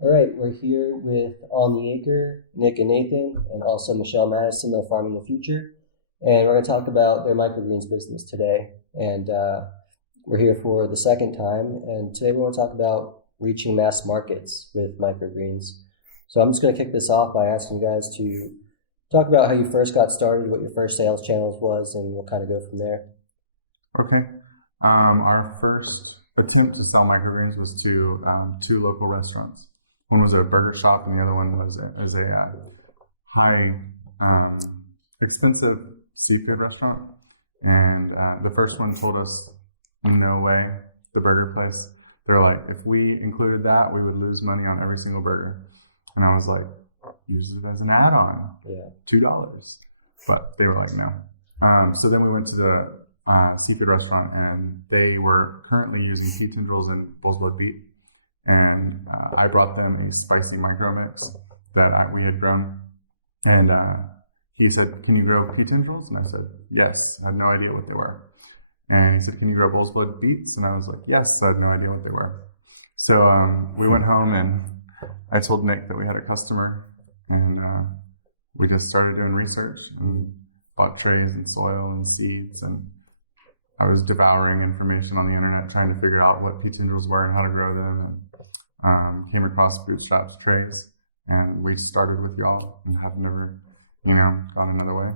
All right, we're here with On the Acre, Nick and Nathan, and also Michelle Madison of Farming the Future. And we're going to talk about their microgreens business today. And we're here for the second time. And today we want to talk about reaching mass markets with microgreens. So I'm just going to kick this off by asking you guys to talk about how you first got started, what your first sales channels was, and we'll kind of go from there. Okay. Our first attempt to sell microgreens was to two local restaurants. One was a burger shop, and the other one was a high, expensive seafood restaurant. And the first one told us, no way, the burger place. They're like, if we included that, we would lose money on every single burger. And I was like, use it as an add-on, $2. But they were like, no. So then we went to the seafood restaurant, and they were currently using pea tendrils and bull's blood beet. And I brought them a spicy micro mix that we had grown. And he said, can you grow pea tendrils? And I said, yes. I had no idea what they were. And he said, can you grow bull's blood beets? And I was like, yes. I had no idea what they were. So we went home, and I told Nick that we had a customer, and we just started doing research and bought trays and soil and seeds, and I was devouring information on the internet trying to figure out what pea tendrils were and how to grow them, and came across Bootstrap's trays, and we started with y'all and have never, gone another way.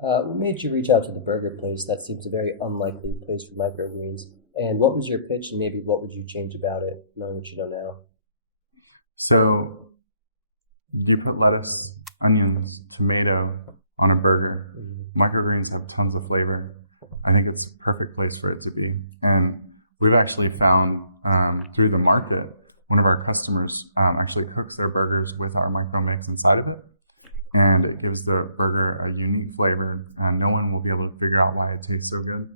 What made you reach out to the burger place? That seems a very unlikely place for microgreens. And what was your pitch, and maybe what would you change about it, knowing what you know now? So you put lettuce, onions, tomato on a burger. Mm-hmm. Microgreens have tons of flavor. I think it's a perfect place for it to be. And we've actually found through the market, one of our customers actually cooks their burgers with our micro mix inside of it. And it gives the burger a unique flavor. No one will be able to figure out why it tastes so good.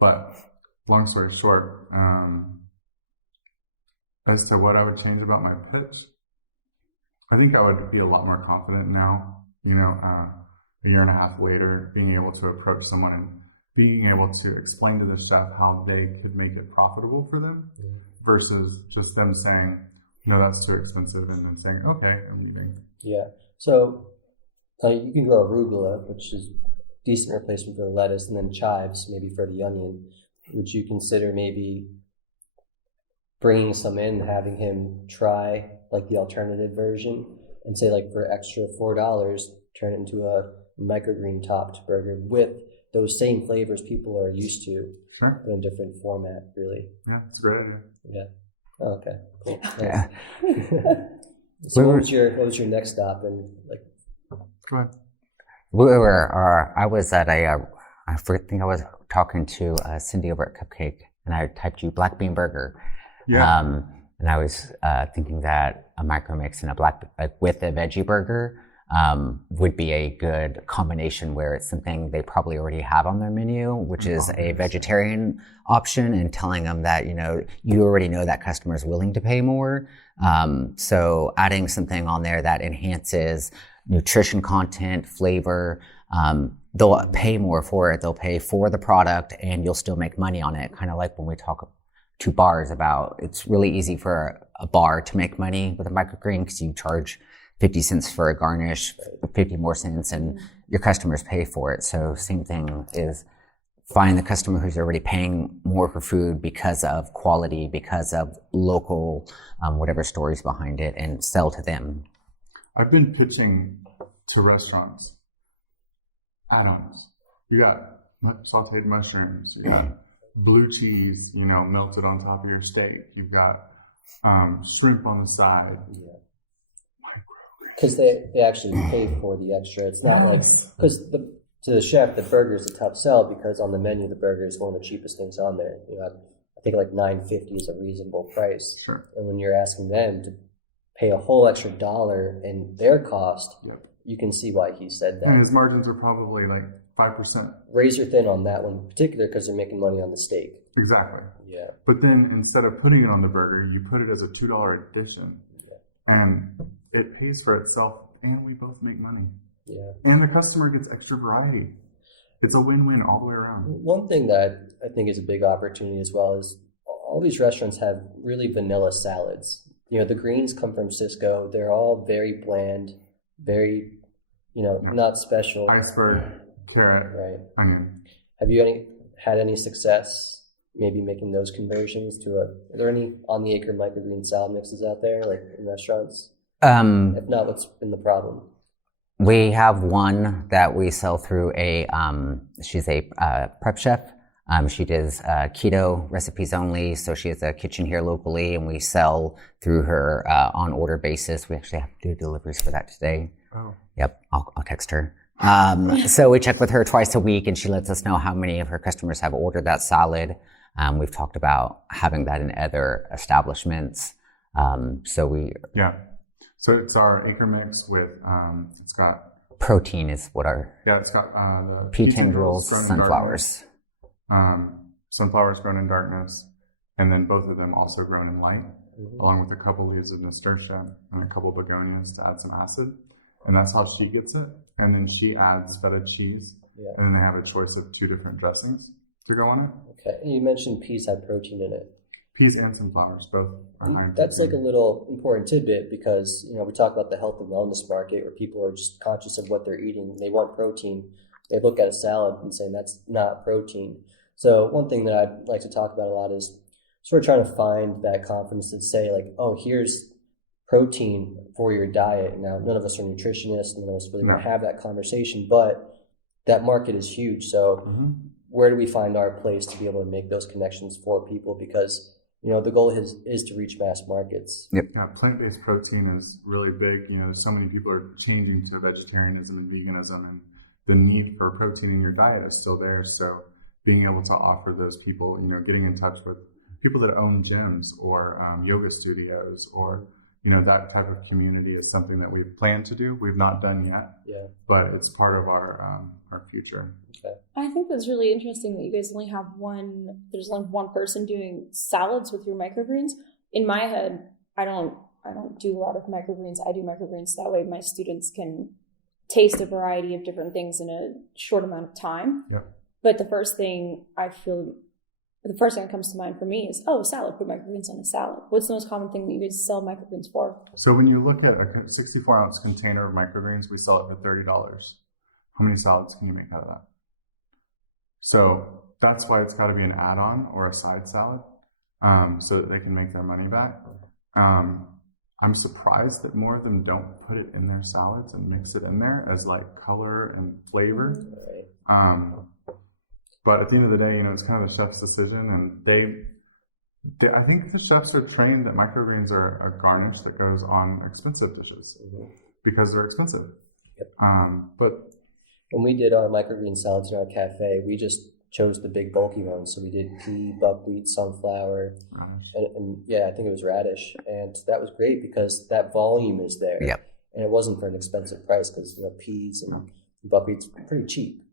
But long story short, as to what I would change about my pitch, I think I would be a lot more confident now, a year and a half later, being able to approach someone and being able to explain to the chef how they could make it profitable for them, versus just them saying, no, that's too expensive, and then saying, okay, I'm leaving. Yeah. So you can grow arugula, which is a decent replacement for the lettuce, and then chives, maybe for the onion. Would you consider maybe bringing some in, having him try like the alternative version, and say like for extra $4, turn it into a microgreen topped burger with those same flavors people are used to, sure, in a different format, really? Yeah, it's a great idea. Yeah. Oh, okay. Cool. Yeah. So what was your next stop? And like, go ahead. I was at I think I was talking to Cindy over at Cupcake, and I typed you black bean burger. Yeah. And I was thinking that a micro mix and with a veggie burger would be a good combination, where it's something they probably already have on their menu, which is a vegetarian option, and telling them that, you already know that customer is willing to pay more. So adding something on there that enhances nutrition content, flavor, they'll pay more for it. They'll pay for the product, and you'll still make money on it. Kind of like when we talk to bars about, it's really easy for a bar to make money with a microgreen because you charge 50 cents for a garnish, 50 more cents, and your customers pay for it. So same thing is find the customer who's already paying more for food because of quality, because of local, whatever stories behind it, and sell to them. I've been pitching to restaurants add-ons. You got sauteed mushrooms, you got blue cheese, melted on top of your steak. You've got shrimp on the side. Yeah. Because they actually pay for the extra. It's not like, because to the chef, the burger is a tough sell, because on the menu, the burger is one of the cheapest things on there. I think like $9.50 is a reasonable price. Sure. And when you're asking them to pay a whole extra $1 in their cost, you can see why he said that. And his margins are probably like 5%. Razor thin on that one in particular, because they're making money on the steak. Exactly. Yeah. But then instead of putting it on the burger, you put it as a $2 addition. Yeah. And it pays for itself, and we both make money. Yeah. And the customer gets extra variety. It's a win-win all the way around. One thing that I think is a big opportunity as well is all these restaurants have really vanilla salads. the greens come from Cisco. They're all very bland, very, not special. Iceberg, carrot, Right. onion. Have you had any success maybe making those conversions to are there any on the acre microgreen salad mixes out there, like in restaurants? If not, what's been the problem? We have one that we sell through she's a prep chef. She does keto recipes only, so she has a kitchen here locally, and we sell through her on order basis. We actually have to do deliveries for that today. Oh. Yep, I'll text her. So we check with her twice a week, and she lets us know how many of her customers have ordered that salad. We've talked about having that in other establishments. So it's our acre mix with, it's got... Protein is what our... Yeah, it's got the pea tendrils, sunflowers. Sunflowers grown in darkness, and then both of them also grown in light, along with a couple leaves of nasturtia and a couple begonias to add some acid. And that's how she gets it. And then she adds feta cheese, and then they have a choice of 2 different dressings to go on it. Okay, and you mentioned peas have protein in it. Peas and sunflowers, both are high in That's protein. like a little important tidbit because, we talk about the health and wellness market where people are just conscious of what they're eating. They want protein. They look at a salad and say that's not protein. So one thing that I'd like to talk about a lot is sort of trying to find that confidence to say like, oh, here's protein for your diet. Now, none of us are nutritionists. None of us really want to have that conversation, but that market is huge. So where do we find our place to be able to make those connections for people? Because the goal is to reach mass markets. Yep. Yeah, plant-based protein is really big. So many people are changing to vegetarianism and veganism, and the need for protein in your diet is still there. So being able to offer those people, getting in touch with people that own gyms or yoga studios or, that type of community is something that we've planned to do. We've not done yet, but it's part of our future. Okay. I think that's really interesting that you guys only have there's only one person doing salads with your microgreens. In my head, I don't do a lot of microgreens. I do microgreens that way my students can taste a variety of different things in a short amount of time. Yeah. But the first thing that comes to mind for me is, salad, put microgreens on a salad. What's the most common thing that you guys sell microgreens for? So when you look at a 64-ounce container of microgreens, we sell it for $30. How many salads can you make out of that? So that's why it's got to be an add-on or a side salad, so that they can make their money back. I'm surprised that more of them don't put it in their salads and mix it in there as like color and flavor. Right. But at the end of the day, it's kind of the chef's decision, and I think the chefs are trained that microgreens are a garnish that goes on expensive dishes because they're expensive. Yep. But when we did our microgreen salads in our cafe, we just chose the big bulky ones. So we did pea, buckwheat, sunflower, and I think it was radish, and that was great because that volume is there. Yep. And it wasn't for an expensive price because peas and buckwheat's pretty cheap.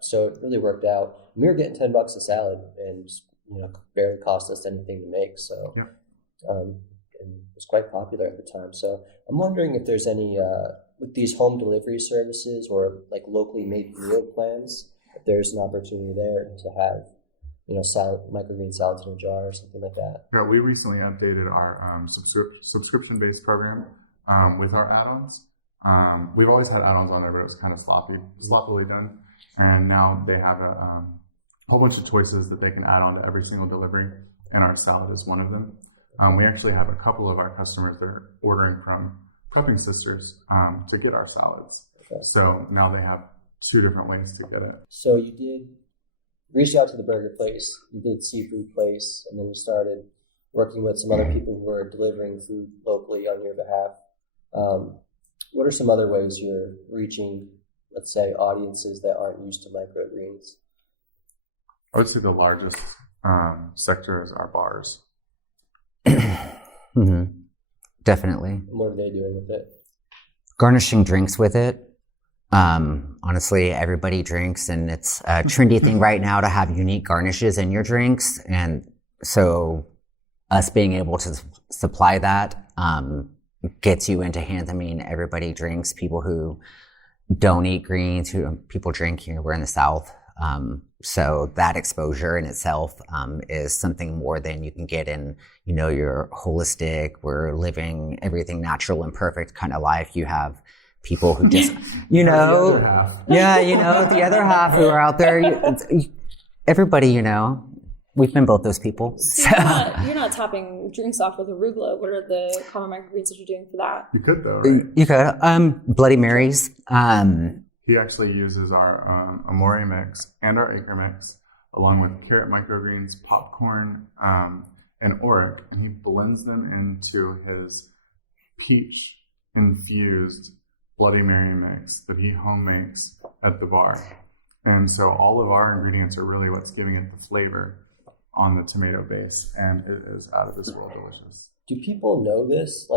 So it really worked out. We were getting $10 a salad, and barely cost us anything to make. So and it was quite popular at the time. So I'm wondering if there's any with these home delivery services or like locally made meal plans, if there's an opportunity there to have microgreen salads in a jar or something like that. Yeah, we recently updated our subscription-based program with our add-ons. We've always had add-ons on there, but it was kind of sloppily done. And now they have a whole bunch of choices that they can add on to every single delivery, and our salad is one of them. We actually have a couple of our customers that are ordering from Prepping Sisters to get our salads. Okay. So now they have 2 different ways to get it. So you reached out to the burger place, you did the seafood place, and then you started working with some other people who were delivering food locally on your behalf. What are some other ways you're reaching, let's say, audiences that aren't used to microgreens? I would say the largest sector is our bars. Definitely. And what are they doing with it? Garnishing drinks with it. Honestly, everybody drinks, and it's a trendy thing right now to have unique garnishes in your drinks. And so us being able to supply that gets you into hands. I mean, everybody drinks. People who don't eat greens, people drink, we're in the South. So that exposure in itself is something more than you can get in, your holistic, we're living everything natural and perfect kind of life. You have people who just, The other half. the other half who are out there. Everybody, we've been both those people. So you're not topping drinks off with arugula. What are the common microgreens that you're doing for that? You could though, right? You could. Bloody Marys. He actually uses our Amore mix and our Acre mix, along with carrot microgreens, popcorn, and Oric, and he blends them into his peach-infused Bloody Mary mix that he home makes at the bar. And so all of our ingredients are really what's giving it the flavor on the tomato base, and it is out of this world delicious. Do people know this?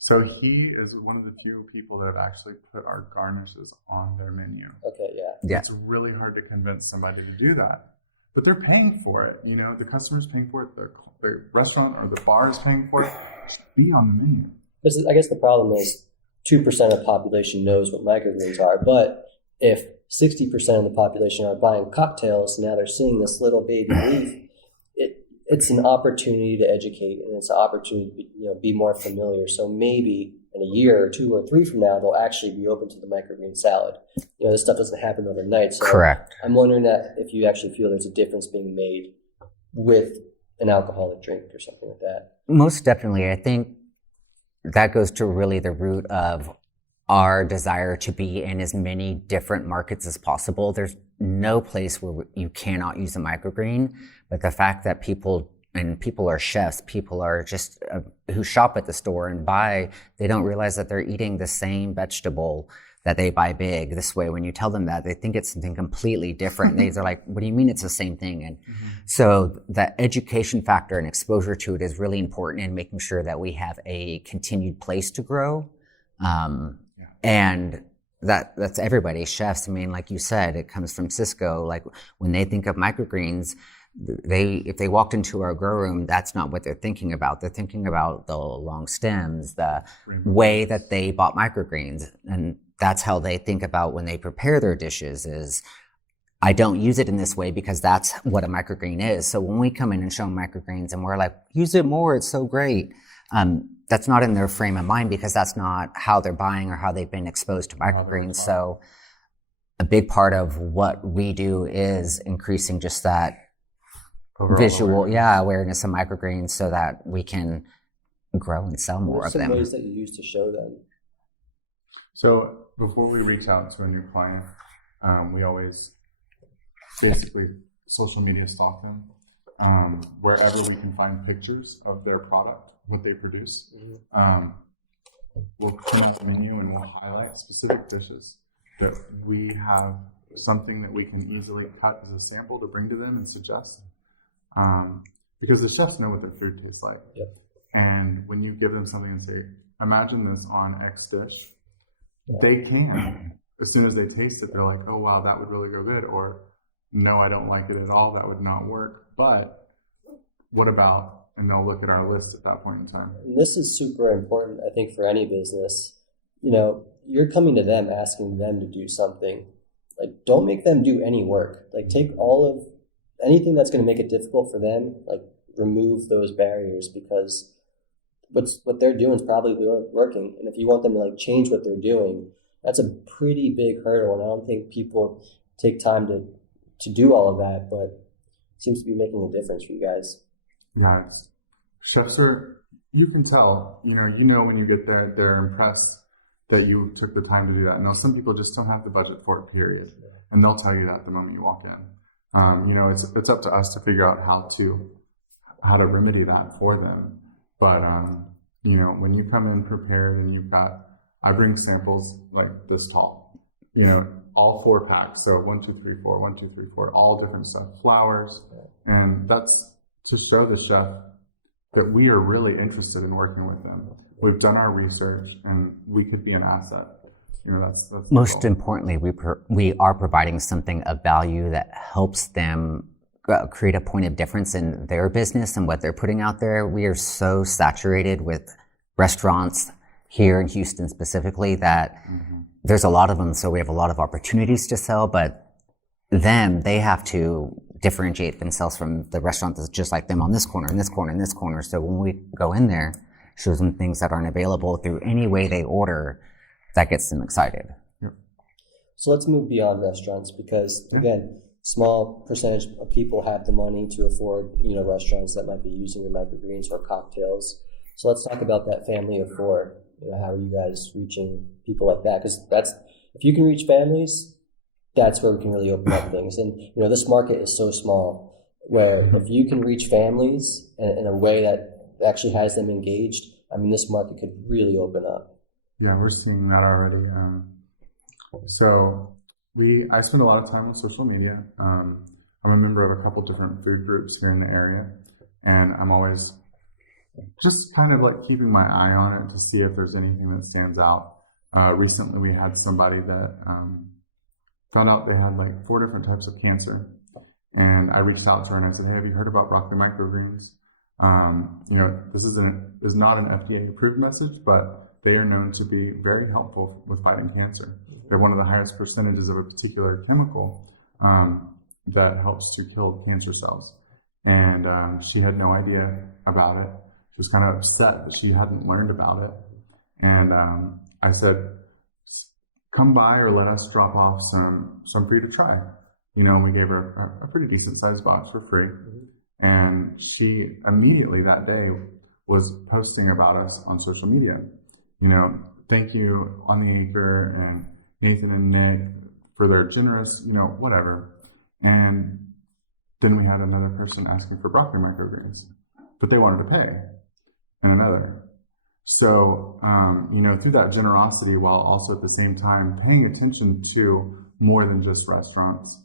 So he is one of the few people that have actually put our garnishes on their menu. Okay, yeah. Yeah. It's really hard to convince somebody to do that, but they're paying for it. The customer's paying for it. The restaurant or the bar is paying for it. Just be on the menu. Because I guess the problem is 2% of the population knows what microgreens are, but if 60% of the population are buying cocktails, now they're seeing this little baby leaf. It's an opportunity to educate, and it's an opportunity to be more familiar. So maybe in a year or 2 or 3 from now, they'll actually be open to the microgreen salad. This stuff doesn't happen overnight. So Correct. I'm wondering that if you actually feel there's a difference being made with an alcoholic drink or something like that. Most definitely. I think that goes to really the root of our desire to be in as many different markets as possible. There's no place where you cannot use a microgreen, but the fact that people are chefs, people are just who shop at the store and buy, they don't realize that they're eating the same vegetable that they buy big. This way, when you tell them that, they think it's something completely different. They're like, what do you mean it's the same thing? And so the education factor and exposure to it is really important in making sure that we have a continued place to grow. And that's everybody, chefs. I mean, like you said, it comes from Cisco. Like when they think of microgreens, if they walked into our grow room, that's not what they're thinking about. They're thinking about the long stems, the way that they bought microgreens. And that's how they think about when they prepare their dishes is, I don't use it in this way because that's what a microgreen is. So when we come in and show them microgreens and we're like, use it more, it's so great. That's not in their frame of mind because that's not how they're buying or how they've been exposed to microgreens. So a big part of what we do is increasing just that overall awareness of microgreens so that we can grow and sell more of them. What are some ways that you use to show them? So before we reach out to a new client, we always basically social media stalk them wherever we can find pictures of their product, what they produce. We'll put on the menu and we'll highlight specific dishes that we have something that we can easily cut as a sample to bring to them and suggest. Because the chefs know what their food tastes like. Yep. And when you give them something and say, imagine this on X dish, they can. As soon as they taste it, they're like, oh, wow, that would really go good. Or, no, I don't like it at all. That would not work. But what about, and they'll look at our list at that point in time. And this is super important, I think, for any business. You're coming to them, asking them to do something. Like, don't make them do any work. Like, take anything that's going to make it difficult for them, like, remove those barriers because what they're doing is probably working. And if you want them to, like, change what they're doing, that's a pretty big hurdle. And I don't think people take time to do all of that, but it seems to be making a difference for you guys. Yeah, chefs you can tell, when you get there, they're impressed that you took the time to do that. Now, some people just don't have the budget for it, period. And they'll tell you that the moment you walk in. It's up to us to figure out how to remedy that for them. But, when you come in prepared and I bring samples like this tall, all 4 packs. So 1, 2, 3, 4, 1, 2, 3, 4, all different stuff, flowers. And that's to show the chef that we are really interested in working with them. We've done our research and we could be an asset. That's most importantly, we are providing something of value that helps them create a point of difference in their business and what they're putting out there. We are so saturated with restaurants here in Houston specifically that there's a lot of them. So we have a lot of opportunities to sell, but they have to differentiate themselves from the restaurant that's just like them on this corner and this corner and this corner. So when we go in there, show them things that aren't available through any way they order, that gets them excited. Yep. So let's move beyond restaurants because, again, small percentage of people have the money to afford, restaurants that might be using your microgreens or cocktails. So let's talk about that family of four. How are you guys reaching people like that? Because if you can reach families, that's where we can really open up things. And, this market is so small where if you can reach families in a way that actually has them engaged, this market could really open up. Yeah, we're seeing that already. I spend a lot of time on social media. I'm a member of a couple different food groups here in the area, and I'm always just kind of like keeping my eye on it to see if there's anything that stands out. Recently, we had somebody that found out they had like 4 different types of cancer, and I reached out to her and I said, "Hey, have you heard about broccoli microgreens? This is not an FDA approved message, but they are known to be very helpful with fighting cancer. They have one of the highest percentages of a particular chemical that helps to kill cancer cells." And she had no idea about it. She was kind of upset that she hadn't learned about it. And I said, "Come by or let us drop off some for you to try." And we gave her a pretty decent sized box for free. And she immediately that day was posting about us on social media. Thank you On the Acre and Nathan and Nick for their generous, whatever. And then we had another person asking for broccoli microgreens, but they wanted to pay, and another. So, through that generosity, while also at the same time paying attention to more than just restaurants,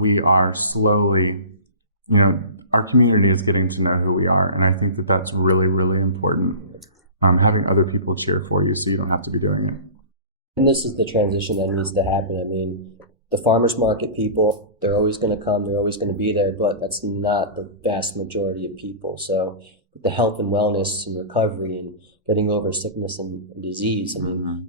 we are slowly, our community is getting to know who we are. And I think that that's really, really important. Having other people cheer for you so you don't have to be doing it. And this is the transition that needs to happen. The farmers market people, they're always going to come, they're always going to be there, but that's not the vast majority of people. So the health and wellness and recovery and getting over sickness and disease,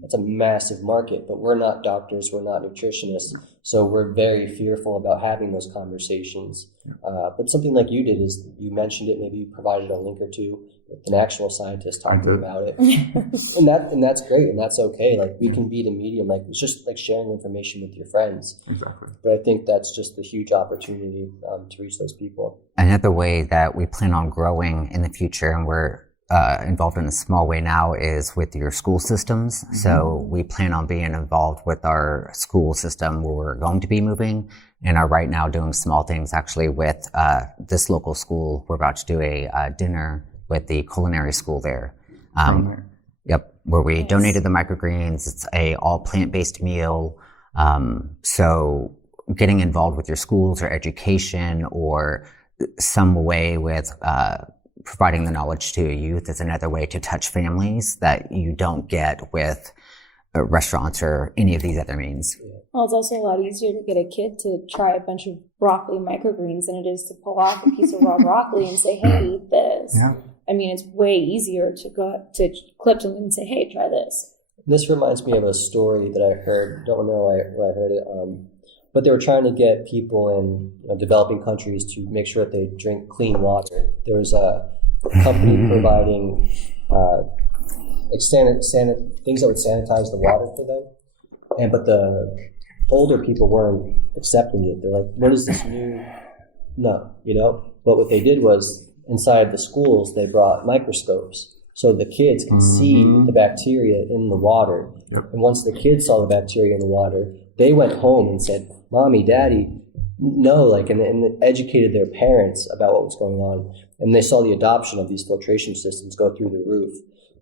that's a massive market, but we're not doctors, we're not nutritionists, so we're very fearful about having those conversations. But something like you did is you mentioned it, maybe you provided a link or two with an actual scientist talking about it. and that's great, and that's okay. Like, we can be the medium, like it's just like sharing information with your friends. Exactly. But I think that's just a huge opportunity to reach those people. Another way that we plan on growing in the future, and we're involved in a small way now, is with your school systems. Mm-hmm. So we plan on being involved with our school system where we're going to be moving, and are right now doing small things actually with this local school. We're about to do a dinner with the culinary school there. Yep, where we donated the microgreens. It's a all plant-based meal. So getting involved with your schools or education or some way with providing the knowledge to youth is another way to touch families that you don't get with restaurants or any of these other means. Well, it's also a lot easier to get a kid to try a bunch of broccoli microgreens than it is to pull off a piece of raw broccoli and say, "Hey, eat this." Yeah. It's way easier to go to clip something and say, "Hey, try this." This reminds me of a story that I heard. Don't know where I heard it. But they were trying to get people in developing countries to make sure that they drink clean water. There was a company providing things that would sanitize the water for them, but the older people weren't accepting it. They're like, "What is this new?" No, But what they did was, inside the schools, they brought microscopes so the kids can see the bacteria in the water. Yep. And once the kids saw the bacteria in the water, they went home and said, "Mommy, Daddy, no," and educated their parents about what was going on. And they saw the adoption of these filtration systems go through the roof.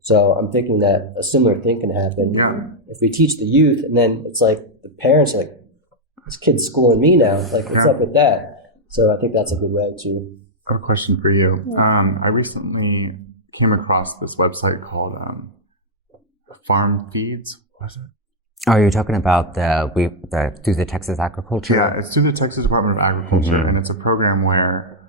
So I'm thinking that a similar thing can happen. Yeah. If we teach the youth, and then it's like the parents are like, "This kid's schooling me now. What's up with that?" So I think that's a good way to. I have a question for you. Yeah. I recently came across this website called Farm Feeds. What is it? Oh, you're talking about through the Texas Agriculture? Yeah, it's through the Texas Department of Agriculture, and it's a program where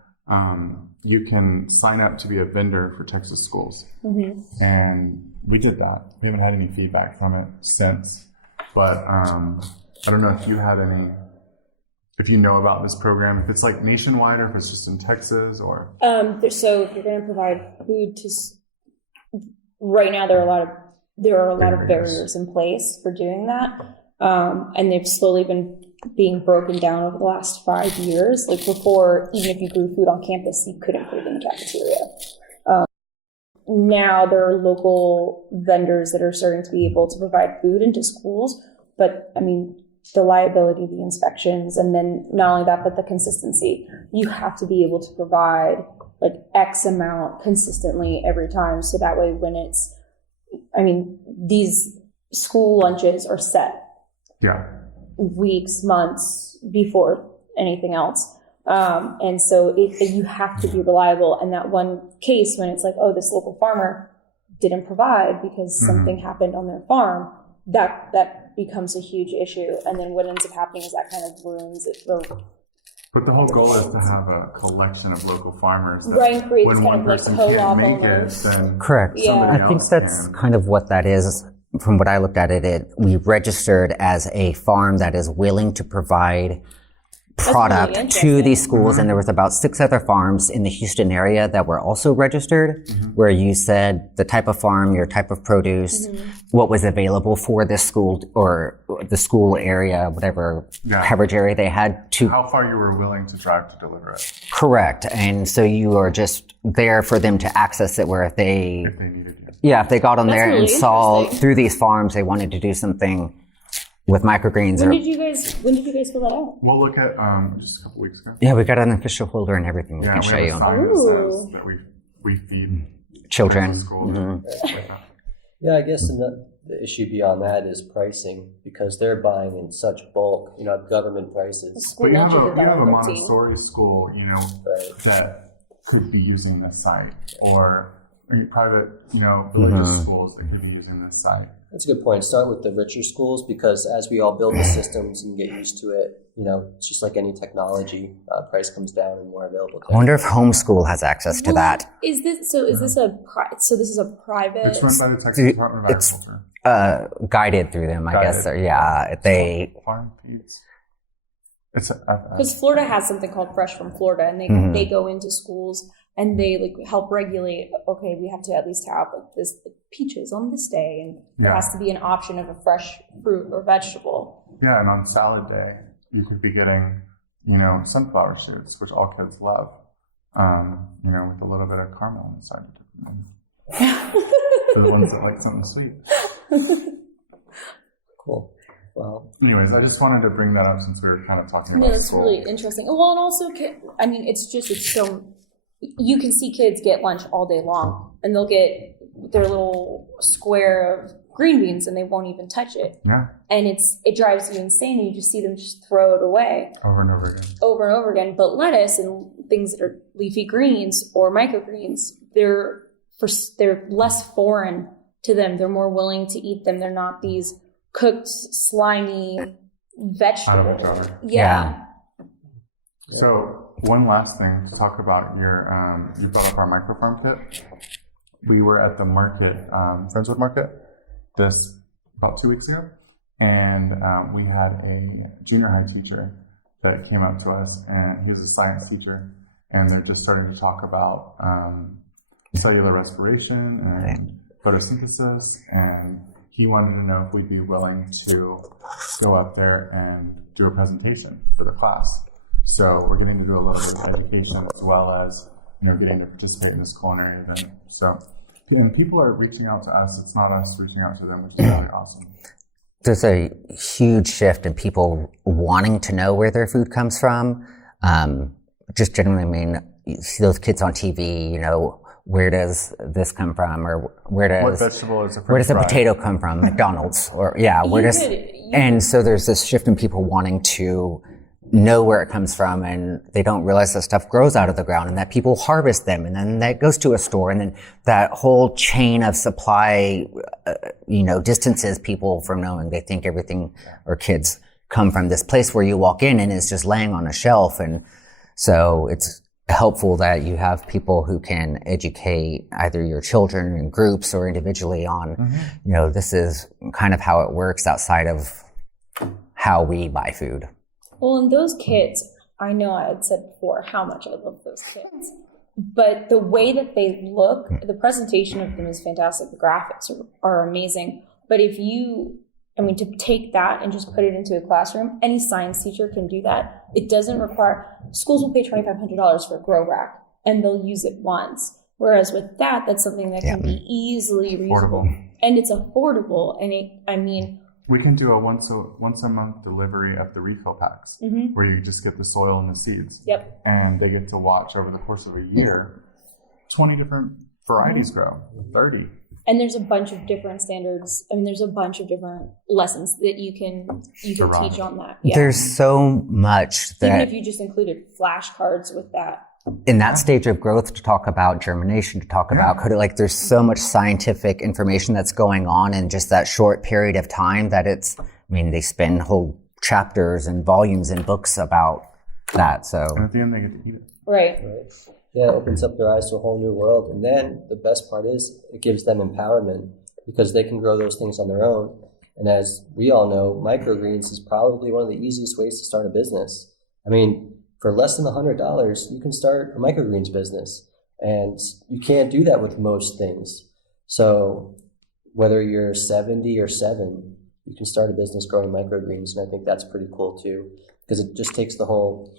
you can sign up to be a vendor for Texas schools. Mm-hmm. And we did that. We haven't had any feedback from it since, but I don't know if you had any if you know about this program, if it's like nationwide or if it's just in Texas or. So if you're going to provide food right now there are a lot of barriers in place for doing that, and they've slowly been being broken down over the last 5 years. Like before, even if you grew food on campus, you couldn't put it in the cafeteria. Now there are local vendors that are starting to be able to provide food into schools, but I mean, the liability, the inspections, and then not only that, but the consistency. You have to be able to provide like X amount consistently every time. So that way when these school lunches are set weeks, months before anything else. And so you have to be reliable. And that one case when it's like, oh, this local farmer didn't provide because something happened on their farm, that becomes a huge issue. And then what ends up happening is that kind of ruins it. But the whole goal is to have a collection of local farmers. That Right, creates when kind one of like person co-op can't make it, almost. then Correct. somebody I think else that's can. kind of what that is. From what I looked at it, we registered as a farm that is willing to provide product really to these schools, and there was about 6 other farms in the Houston area that were also registered, where you said the type of farm, your type of produce, what was available for this school or the school area, whatever coverage area they had to. How far you were willing to drive to deliver it. Correct. And so you are just there for them to access it where if they needed you. Yeah, if they got on there really and saw interesting. through these farms they wanted to do something with microgreens. When did you guys fill that out? We'll look at just a couple weeks ago. Yeah, we got an official holder and everything we Yeah, can we show have a you. sign that Ooh. says that we feed Children. schools. Like that. Yeah, I guess the issue beyond that is pricing, because they're buying in such bulk, at government prices. School But you have lunches a are $1.13. Montessori school, Right. that could be using this site, or private, religious schools that could be using this site. That's a good point. Start with the richer schools, because as we all build the systems and get used to it, it's just like any technology, price comes down and more available. I wonder if homeschool has access to that. Is this a private? It's run by the Texas Department of It's Agriculture. guided through them, I guess. Guided. They Farm feeds. Because Florida has something called Fresh from Florida, and they go into schools and they help regulate. Okay, we have to at least have this peaches on this day, and there has to be an option of a fresh fruit or vegetable. Yeah, and on salad day, you could be getting, sunflower shoots, which all kids love, with a little bit of caramel inside it. For the ones that like something sweet. Cool. Well, anyways, I just wanted to bring that up since we were kind of talking about No, that's school. really interesting. Well, and also, it's so, you can see kids get lunch all day long, and they'll get their little square of green beans and they won't even touch it. Yeah. And it drives you insane. You just see them just throw it away. Over and over again. But lettuce and things that are leafy greens or microgreens, they're less foreign to them. They're more willing to eat them. They're not these cooked, slimy vegetables. Out of each other. Yeah. So one last thing to talk about you brought up our microfarm kit. We were at the market, Friendswood Market, about 2 weeks ago, and we had a junior high teacher that came up to us, and he was a science teacher, and they're just starting to talk about cellular respiration and photosynthesis, and he wanted to know if we'd be willing to go up there and do a presentation for the class. So we're getting to do a little bit of education as well as getting to participate in this culinary event. So, and people are reaching out to us. It's not us reaching out to them, which is really awesome. There's a huge shift in people wanting to know where their food comes from. Just generally, you see those kids on TV, where does this come from, or What vegetable is a where does the fry? potato come from? McDonald's, and so there's this shift in people wanting to know where it comes from, and they don't realize that stuff grows out of the ground and that people harvest them, and then that goes to a store, and then that whole chain of supply, distances people from knowing. They think everything, or kids, come from this place where you walk in and it's just laying on a shelf. And so it's helpful that you have people who can educate either your children in groups or individually on, this is kind of how it works outside of how we buy food. Well, and those kits, I know I had said before how much I love those kits, but the way that they look, the presentation of them is fantastic. The graphics are amazing. But to take that and just put it into a classroom, any science teacher can do that. It doesn't require, schools will pay $2,500 for a grow rack and they'll use it once. Whereas with that's something that can be easily reusable. And it's affordable. And we can do a once a month delivery of the refill packs where you just get the soil and the seeds. Yep. And they get to watch over the course of a year 20 different varieties grow, 30. And there's a bunch of different standards. There's a bunch of different lessons that you can teach on that. Yeah. There's so much that... Even if you just included flashcards with that. In that stage of growth, to talk about germination, to talk about there's so much scientific information that's going on in just that short period of time that they spend whole chapters and volumes in books about that. So and at the end, they get to eat it. Right. Yeah, it opens up their eyes to a whole new world. And then the best part is it gives them empowerment because they can grow those things on their own. And as we all know, microgreens is probably one of the easiest ways to start a business. For less than $100, you can start a microgreens business. And you can't do that with most things. So whether you're 70 or 7, you can start a business growing microgreens. And I think that's pretty cool too, because it just takes the whole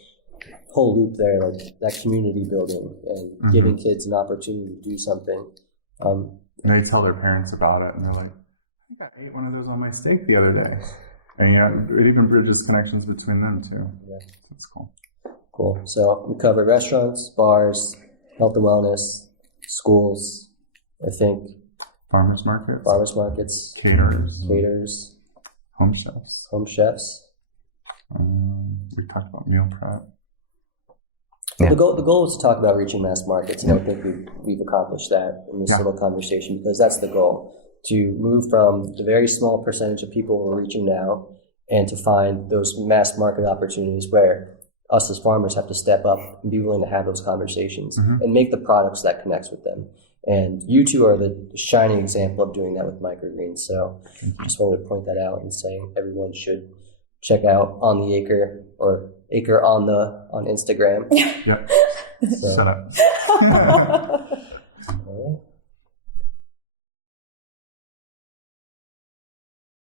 loop there, like that community building and giving kids an opportunity to do something. And they tell their parents about it, and they're like, I think I ate one of those on my steak the other day. And it even bridges connections between them too. Yeah. That's cool. Cool. So we covered restaurants, bars, health and wellness, schools, I think. Farmers markets. Caterers. Home chefs. We talked about meal prep. Yeah. The goal is to talk about reaching mass markets, and I think we've accomplished that in this little conversation, because that's the goal, to move from the very small percentage of people we're reaching now and to find those mass market opportunities where us as farmers have to step up and be willing to have those conversations and make the products that connects with them. And you two are the shining example of doing that with microgreens. So just wanted to point that out and say everyone should check out On the Acre or Acre on Instagram. Yep. Shut up.